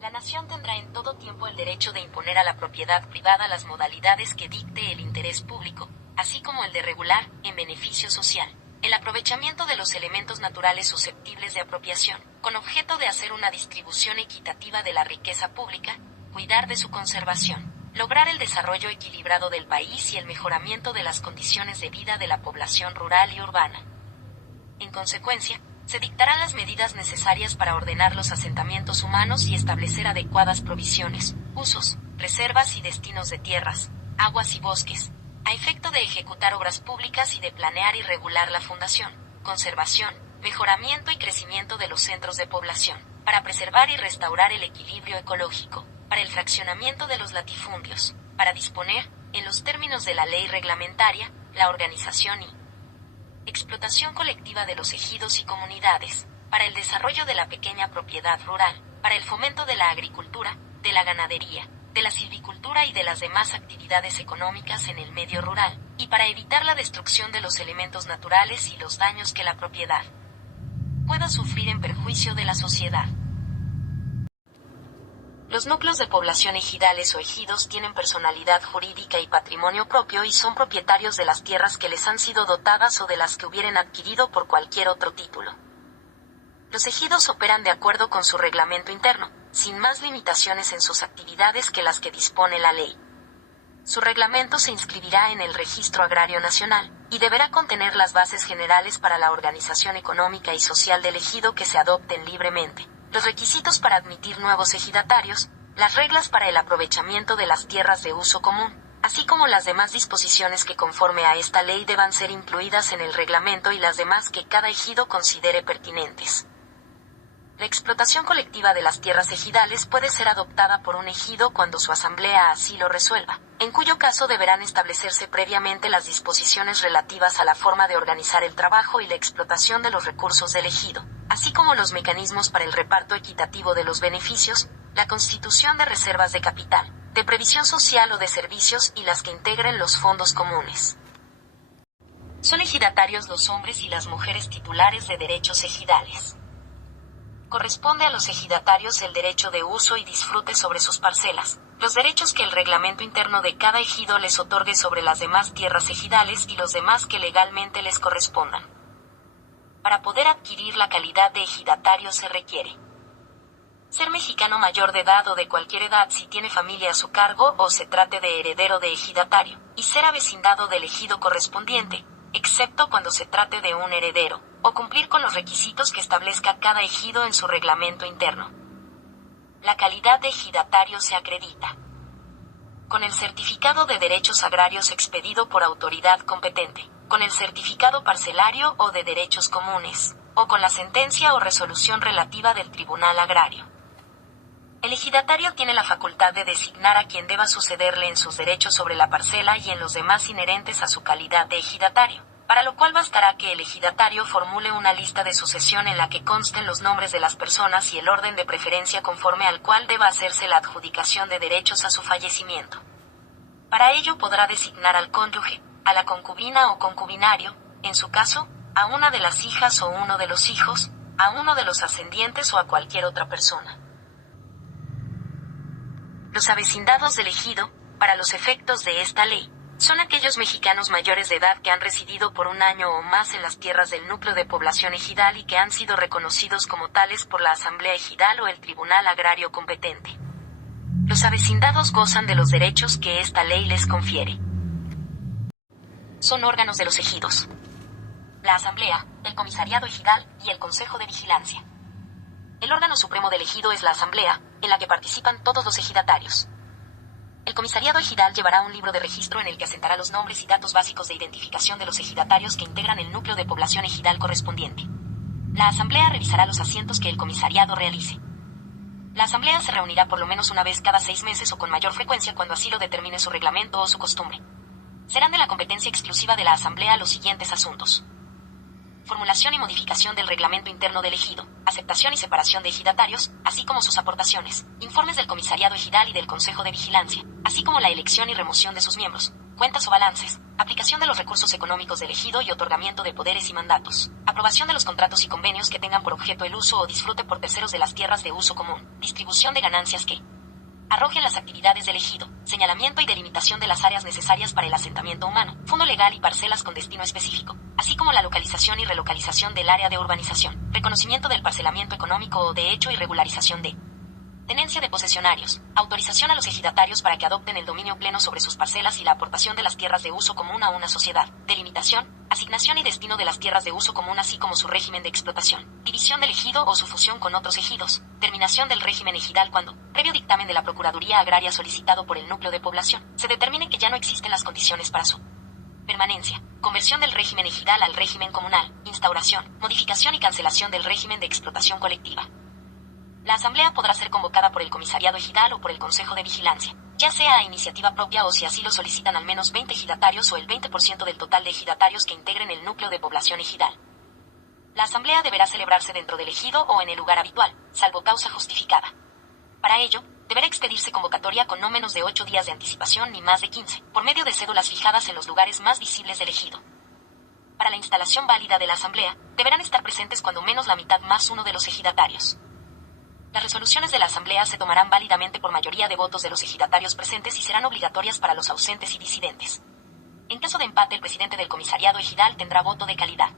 La nación tendrá en todo tiempo el derecho de imponer a la propiedad privada las modalidades que dicte el interés público, así como el de regular, en beneficio social, el aprovechamiento de los elementos naturales susceptibles de apropiación, con objeto de hacer una distribución equitativa de la riqueza pública, cuidar de su conservación, lograr el desarrollo equilibrado del país y el mejoramiento de las condiciones de vida de la población rural y urbana. En consecuencia, se dictarán las medidas necesarias para ordenar los asentamientos humanos y establecer adecuadas provisiones, usos, reservas y destinos de tierras, aguas y bosques, a efecto de ejecutar obras públicas y de planear y regular la fundación, conservación, mejoramiento y crecimiento de los centros de población, para preservar y restaurar el equilibrio ecológico, para el fraccionamiento de los latifundios, para disponer, en los términos de la ley reglamentaria, la organización y explotación colectiva de los ejidos y comunidades, para el desarrollo de la pequeña propiedad rural, para el fomento de la agricultura, de la ganadería, de la silvicultura y de las demás actividades económicas en el medio rural, y para evitar la destrucción de los elementos naturales y los daños que la propiedad pueda sufrir en perjuicio de la sociedad. Los núcleos de población ejidales o ejidos tienen personalidad jurídica y patrimonio propio y son propietarios de las tierras que les han sido dotadas o de las que hubieren adquirido por cualquier otro título. Los ejidos operan de acuerdo con su reglamento interno, sin más limitaciones en sus actividades que las que dispone la ley. Su reglamento se inscribirá en el Registro Agrario Nacional, y deberá contener las bases generales para la organización económica y social del ejido que se adopten libremente, los requisitos para admitir nuevos ejidatarios, las reglas para el aprovechamiento de las tierras de uso común, así como las demás disposiciones que conforme a esta ley deban ser incluidas en el reglamento y las demás que cada ejido considere pertinentes. La explotación colectiva de las tierras ejidales puede ser adoptada por un ejido cuando su asamblea así lo resuelva, en cuyo caso deberán establecerse previamente las disposiciones relativas a la forma de organizar el trabajo y la explotación de los recursos del ejido, así como los mecanismos para el reparto equitativo de los beneficios, la constitución de reservas de capital, de previsión social o de servicios y las que integren los fondos comunes. Son ejidatarios los hombres y las mujeres titulares de derechos ejidales. Corresponde a los ejidatarios el derecho de uso y disfrute sobre sus parcelas, los derechos que el reglamento interno de cada ejido les otorgue sobre las demás tierras ejidales y los demás que legalmente les correspondan. Para poder adquirir la calidad de ejidatario se requiere ser mexicano mayor de edad o de cualquier edad si tiene familia a su cargo o se trate de heredero de ejidatario, y ser avecindado del ejido correspondiente, excepto cuando se trate de un heredero, o cumplir con los requisitos que establezca cada ejido en su reglamento interno. La calidad de ejidatario se acredita con el certificado de derechos agrarios expedido por autoridad competente, con el certificado parcelario o de derechos comunes, o con la sentencia o resolución relativa del Tribunal Agrario. El ejidatario tiene la facultad de designar a quien deba sucederle en sus derechos sobre la parcela y en los demás inherentes a su calidad de ejidatario, para lo cual bastará que el ejidatario formule una lista de sucesión en la que consten los nombres de las personas y el orden de preferencia conforme al cual deba hacerse la adjudicación de derechos a su fallecimiento. Para ello podrá designar al cónyuge, a la concubina o concubinario, en su caso, a una de las hijas o uno de los hijos, a uno de los ascendientes o a cualquier otra persona. Los avecindados del ejido, para los efectos de esta ley, son aquellos mexicanos mayores de edad que han residido por un año o más en las tierras del núcleo de población ejidal y que han sido reconocidos como tales por la Asamblea Ejidal o el Tribunal Agrario competente. Los avecindados gozan de los derechos que esta ley les confiere. Son órganos de los ejidos: la Asamblea, el Comisariado Ejidal y el Consejo de Vigilancia. El órgano supremo del ejido es la Asamblea, en la que participan todos los ejidatarios. El Comisariado Ejidal llevará un libro de registro en el que asentará los nombres y datos básicos de identificación de los ejidatarios que integran el núcleo de población ejidal correspondiente. La Asamblea revisará los asientos que el Comisariado realice. La Asamblea se reunirá por lo menos una vez cada 6 meses o con mayor frecuencia cuando así lo determine su reglamento o su costumbre. Serán de la competencia exclusiva de la Asamblea los siguientes asuntos: formulación y modificación del reglamento interno del ejido, aceptación y separación de ejidatarios, así como sus aportaciones, informes del Comisariado Ejidal y del Consejo de Vigilancia, así como la elección y remoción de sus miembros, cuentas o balances, Aplicación de los recursos económicos del ejido y otorgamiento de poderes y mandatos. Aprobación de los contratos y convenios que tengan por objeto el uso o disfrute por terceros de las tierras de uso común. Distribución de ganancias que arrojen las actividades del ejido. Señalamiento y delimitación de las áreas necesarias para el asentamiento humano. Fondo legal y parcelas con destino específico. Así como la localización y relocalización del área de urbanización. Reconocimiento del parcelamiento económico o de hecho y regularización de tenencia de posesionarios. Autorización a los ejidatarios para que adopten el dominio pleno sobre sus parcelas y la aportación de las tierras de uso común a una sociedad. Delimitación, asignación y destino de las tierras de uso común así como su régimen de explotación. División del ejido o su fusión con otros ejidos. Terminación del régimen ejidal cuando, previo dictamen de la Procuraduría Agraria solicitado por el núcleo de población, se determine que ya no existen las condiciones para su permanencia. Conversión del régimen ejidal al régimen comunal. Instauración, modificación y cancelación del régimen de explotación colectiva. La asamblea podrá ser convocada por el comisariado ejidal o por el consejo de vigilancia, ya sea a iniciativa propia o si así lo solicitan al menos 20 ejidatarios o el 20% del total de ejidatarios que integren el núcleo de población ejidal. La asamblea deberá celebrarse dentro del ejido o en el lugar habitual, salvo causa justificada. Para ello, deberá expedirse convocatoria con no menos de 8 días de anticipación ni más de 15, por medio de cédulas fijadas en los lugares más visibles del ejido. Para la instalación válida de la asamblea, deberán estar presentes cuando menos la mitad más uno de los ejidatarios. Las resoluciones de la asamblea se tomarán válidamente por mayoría de votos de los ejidatarios presentes y serán obligatorias para los ausentes y disidentes. En caso de empate, el presidente del comisariado ejidal tendrá voto de calidad.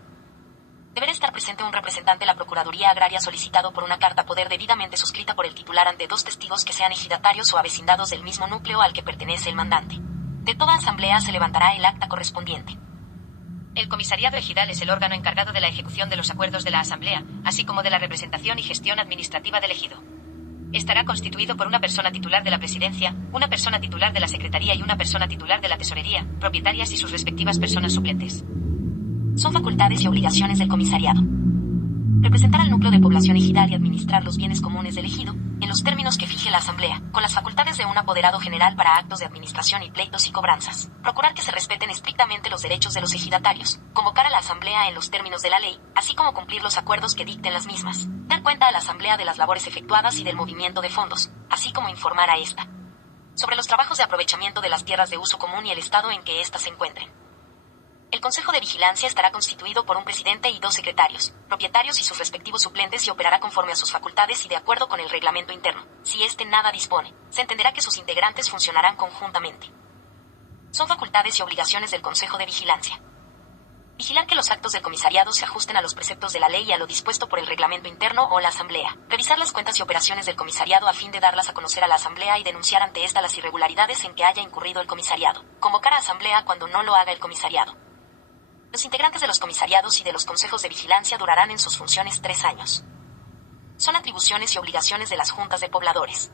Deberá estar presente un representante de la Procuraduría Agraria solicitado por una carta poder debidamente suscrita por el titular ante 2 testigos que sean ejidatarios o avecindados del mismo núcleo al que pertenece el mandante. De toda asamblea se levantará el acta correspondiente. El comisariado ejidal es el órgano encargado de la ejecución de los acuerdos de la asamblea, así como de la representación y gestión administrativa del ejido. Estará constituido por una persona titular de la presidencia, una persona titular de la secretaría y una persona titular de la tesorería, propietarias y sus respectivas personas suplentes. Son facultades y obligaciones del comisariado: representar al núcleo de población ejidal y administrar los bienes comunes del ejido, en los términos que fije la asamblea, con las facultades de un apoderado general para actos de administración y pleitos y cobranzas. Procurar que se respeten estrictamente los derechos de los ejidatarios. Convocar a la asamblea en los términos de la ley, así como cumplir los acuerdos que dicten las mismas. Dar cuenta a la asamblea de las labores efectuadas y del movimiento de fondos, así como informar a esta sobre los trabajos de aprovechamiento de las tierras de uso común y el estado en que éstas se encuentren. El Consejo de Vigilancia estará constituido por un presidente y 2 secretarios, propietarios y sus respectivos suplentes y operará conforme a sus facultades y de acuerdo con el reglamento interno. Si éste nada dispone, se entenderá que sus integrantes funcionarán conjuntamente. Son facultades y obligaciones del Consejo de Vigilancia: vigilar que los actos del comisariado se ajusten a los preceptos de la ley y a lo dispuesto por el reglamento interno o la asamblea. Revisar las cuentas y operaciones del comisariado a fin de darlas a conocer a la asamblea y denunciar ante ésta las irregularidades en que haya incurrido el comisariado. Convocar a asamblea cuando no lo haga el comisariado. Los integrantes de los comisariados y de los consejos de vigilancia durarán en sus funciones 3 años. Son atribuciones y obligaciones de las juntas de pobladores: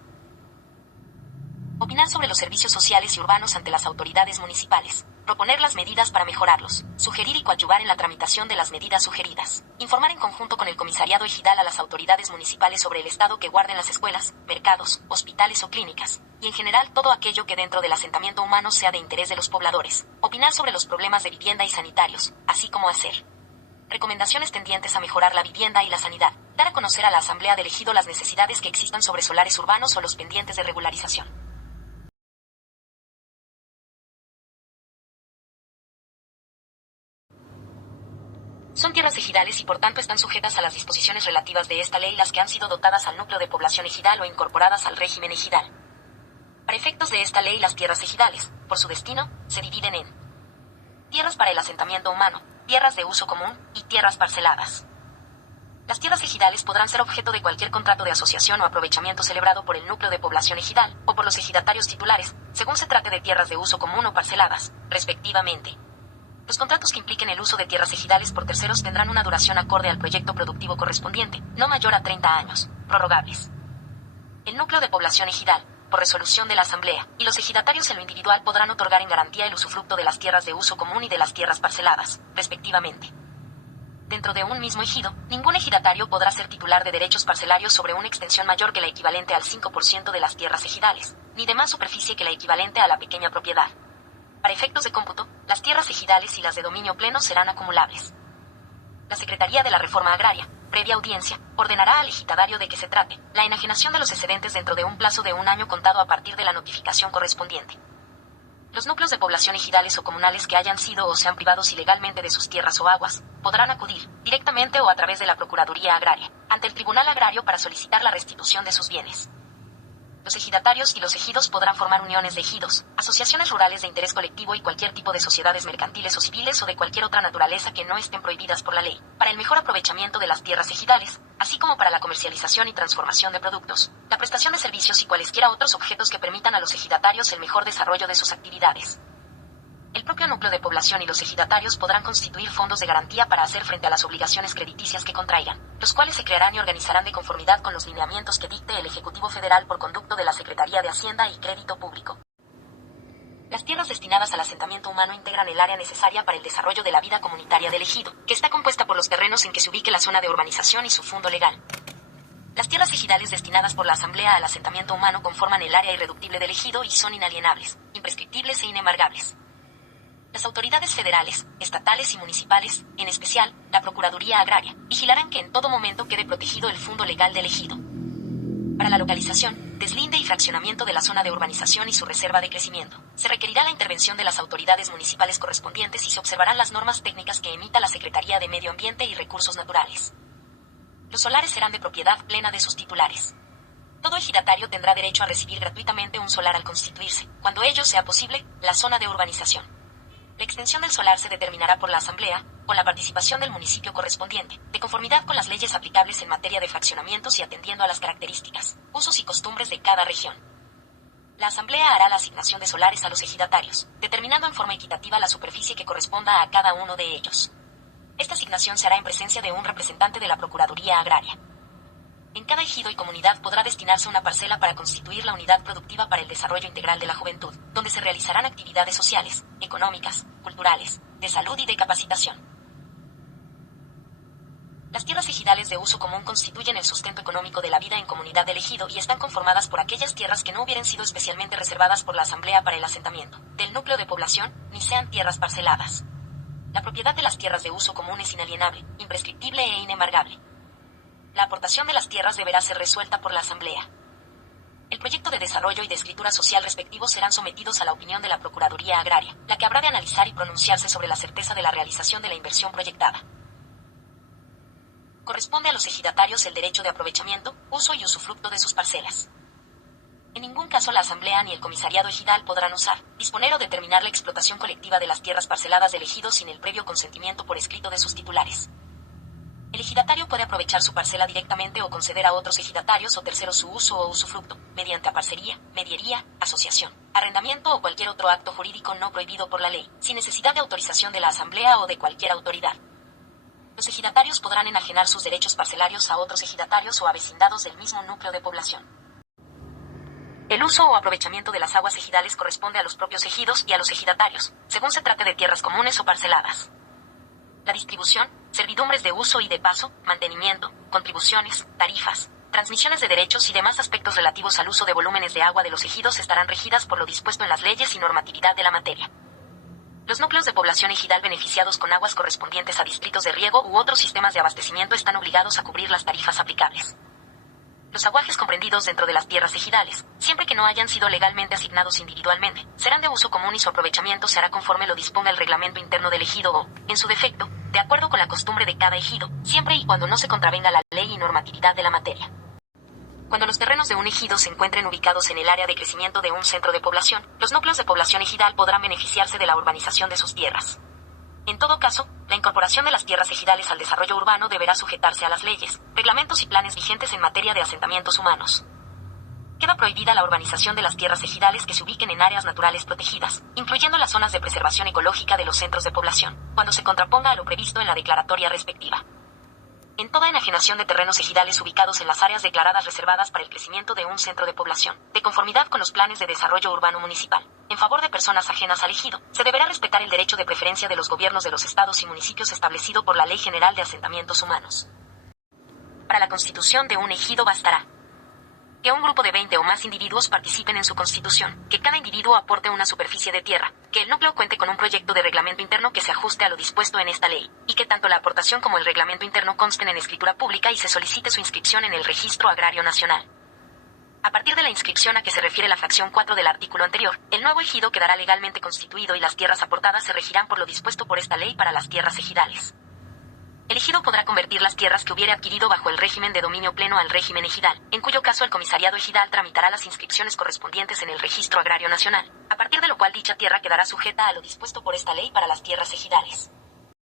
opinar sobre los servicios sociales y urbanos ante las autoridades municipales, proponer las medidas para mejorarlos, sugerir y coadyuvar en la tramitación de las medidas sugeridas, informar en conjunto con el comisariado ejidal a las autoridades municipales sobre el estado que guarden las escuelas, mercados, hospitales o clínicas, y en general todo aquello que dentro del asentamiento humano sea de interés de los pobladores, opinar sobre los problemas de vivienda y sanitarios, así como hacer recomendaciones tendientes a mejorar la vivienda y la sanidad, dar a conocer a la asamblea del ejido las necesidades que existan sobre solares urbanos o los pendientes de regularización. Son tierras ejidales y por tanto están sujetas a las disposiciones relativas de esta ley las que han sido dotadas al núcleo de población ejidal o incorporadas al régimen ejidal. Para efectos de esta ley, las tierras ejidales, por su destino, se dividen en tierras para el asentamiento humano, tierras de uso común y tierras parceladas. Las tierras ejidales podrán ser objeto de cualquier contrato de asociación o aprovechamiento celebrado por el núcleo de población ejidal o por los ejidatarios titulares, según se trate de tierras de uso común o parceladas, respectivamente. Los contratos que impliquen el uso de tierras ejidales por terceros tendrán una duración acorde al proyecto productivo correspondiente, no mayor a 30 años, prorrogables. El núcleo de población ejidal, por resolución de la asamblea, y los ejidatarios en lo individual podrán otorgar en garantía el usufructo de las tierras de uso común y de las tierras parceladas, respectivamente. Dentro de un mismo ejido, ningún ejidatario podrá ser titular de derechos parcelarios sobre una extensión mayor que la equivalente al 5% de las tierras ejidales, ni de más superficie que la equivalente a la pequeña propiedad. Para efectos de cómputo, las tierras ejidales y las de dominio pleno serán acumulables. La Secretaría de la Reforma Agraria, previa audiencia, ordenará al ejidatario de que se trate la enajenación de los excedentes dentro de un plazo de 1 año contado a partir de la notificación correspondiente. Los núcleos de población ejidales o comunales que hayan sido o sean privados ilegalmente de sus tierras o aguas, podrán acudir, directamente o a través de la Procuraduría Agraria, ante el Tribunal Agrario para solicitar la restitución de sus bienes. Los ejidatarios y los ejidos podrán formar uniones de ejidos, asociaciones rurales de interés colectivo y cualquier tipo de sociedades mercantiles o civiles o de cualquier otra naturaleza que no estén prohibidas por la ley, para el mejor aprovechamiento de las tierras ejidales, así como para la comercialización y transformación de productos, la prestación de servicios y cualesquiera otros objetos que permitan a los ejidatarios el mejor desarrollo de sus actividades. El propio núcleo de población y los ejidatarios podrán constituir fondos de garantía para hacer frente a las obligaciones crediticias que contraigan, los cuales se crearán y organizarán de conformidad con los lineamientos que dicte el Ejecutivo Federal por conducto de la Secretaría de Hacienda y Crédito Público. Las tierras destinadas al asentamiento humano integran el área necesaria para el desarrollo de la vida comunitaria del ejido, que está compuesta por los terrenos en que se ubique la zona de urbanización y su fundo legal. Las tierras ejidales destinadas por la Asamblea al asentamiento humano conforman el área irreductible del ejido y son inalienables, imprescriptibles e inembargables. Las autoridades federales, estatales y municipales, en especial, la Procuraduría Agraria, vigilarán que en todo momento quede protegido el fundo legal del ejido. Para la localización, deslinde y fraccionamiento de la zona de urbanización y su reserva de crecimiento, se requerirá la intervención de las autoridades municipales correspondientes y se observarán las normas técnicas que emita la Secretaría de Medio Ambiente y Recursos Naturales. Los solares serán de propiedad plena de sus titulares. Todo ejidatario tendrá derecho a recibir gratuitamente un solar al constituirse, cuando ello sea posible, la zona de urbanización. La extensión del solar se determinará por la Asamblea, con la participación del municipio correspondiente, de conformidad con las leyes aplicables en materia de fraccionamientos y atendiendo a las características, usos y costumbres de cada región. La Asamblea hará la asignación de solares a los ejidatarios, determinando en forma equitativa la superficie que corresponda a cada uno de ellos. Esta asignación se hará en presencia de un representante de la Procuraduría Agraria. En cada ejido y comunidad podrá destinarse una parcela para constituir la unidad productiva para el desarrollo integral de la juventud, donde se realizarán actividades sociales, económicas, culturales, de salud y de capacitación. Las tierras ejidales de uso común constituyen el sustento económico de la vida en comunidad del ejido y están conformadas por aquellas tierras que no hubieran sido especialmente reservadas por la Asamblea para el asentamiento del núcleo de población, ni sean tierras parceladas. La propiedad de las tierras de uso común es inalienable, imprescriptible e inembargable. La aportación de las tierras deberá ser resuelta por la Asamblea. El proyecto de desarrollo y de escritura social respectivos serán sometidos a la opinión de la Procuraduría Agraria, la que habrá de analizar y pronunciarse sobre la certeza de la realización de la inversión proyectada. Corresponde a los ejidatarios el derecho de aprovechamiento, uso y usufructo de sus parcelas. En ningún caso la Asamblea ni el Comisariado Ejidal podrán usar, disponer o determinar la explotación colectiva de las tierras parceladas del ejido sin el previo consentimiento por escrito de sus titulares. El ejidatario puede aprovechar su parcela directamente o conceder a otros ejidatarios o terceros su uso o usufructo, mediante aparcería, mediería, asociación, arrendamiento o cualquier otro acto jurídico no prohibido por la ley, sin necesidad de autorización de la Asamblea o de cualquier autoridad. Los ejidatarios podrán enajenar sus derechos parcelarios a otros ejidatarios o a vecindados del mismo núcleo de población. El uso o aprovechamiento de las aguas ejidales corresponde a los propios ejidos y a los ejidatarios, según se trate de tierras comunes o parceladas. La distribución, servidumbres de uso y de paso, mantenimiento, contribuciones, tarifas, transmisiones de derechos y demás aspectos relativos al uso de volúmenes de agua de los ejidos estarán regidas por lo dispuesto en las leyes y normatividad de la materia. Los núcleos de población ejidal beneficiados con aguas correspondientes a distritos de riego u otros sistemas de abastecimiento están obligados a cubrir las tarifas aplicables. Los aguajes comprendidos dentro de las tierras ejidales, siempre que no hayan sido legalmente asignados individualmente, serán de uso común y su aprovechamiento se hará conforme lo disponga el reglamento interno del ejido o, en su defecto, de acuerdo con la costumbre de cada ejido, siempre y cuando no se contravenga la ley y normatividad de la materia. Cuando los terrenos de un ejido se encuentren ubicados en el área de crecimiento de un centro de población, los núcleos de población ejidal podrán beneficiarse de la urbanización de sus tierras. En todo caso, la incorporación de las tierras ejidales al desarrollo urbano deberá sujetarse a las leyes, reglamentos y planes vigentes en materia de asentamientos humanos. Queda prohibida la urbanización de las tierras ejidales que se ubiquen en áreas naturales protegidas, incluyendo las zonas de preservación ecológica de los centros de población, cuando se contraponga a lo previsto en la declaratoria respectiva. En toda enajenación de terrenos ejidales ubicados en las áreas declaradas reservadas para el crecimiento de un centro de población, de conformidad con los planes de desarrollo urbano municipal, en favor de personas ajenas al ejido, se deberá respetar el derecho de preferencia de los gobiernos de los estados y municipios establecido por la Ley General de Asentamientos Humanos. Para la constitución de un ejido bastará que un grupo de 20 o más individuos participen en su constitución, que cada individuo aporte una superficie de tierra, que el núcleo cuente con un proyecto de reglamento interno que se ajuste a lo dispuesto en esta ley, y que tanto la aportación como el reglamento interno consten en escritura pública y se solicite su inscripción en el Registro Agrario Nacional. A partir de la inscripción a que se refiere la fracción 4 del artículo anterior, el nuevo ejido quedará legalmente constituido y las tierras aportadas se regirán por lo dispuesto por esta ley para las tierras ejidales. El ejido podrá convertir las tierras que hubiere adquirido bajo el régimen de dominio pleno al régimen ejidal, en cuyo caso el comisariado ejidal tramitará las inscripciones correspondientes en el Registro Agrario Nacional, a partir de lo cual dicha tierra quedará sujeta a lo dispuesto por esta ley para las tierras ejidales.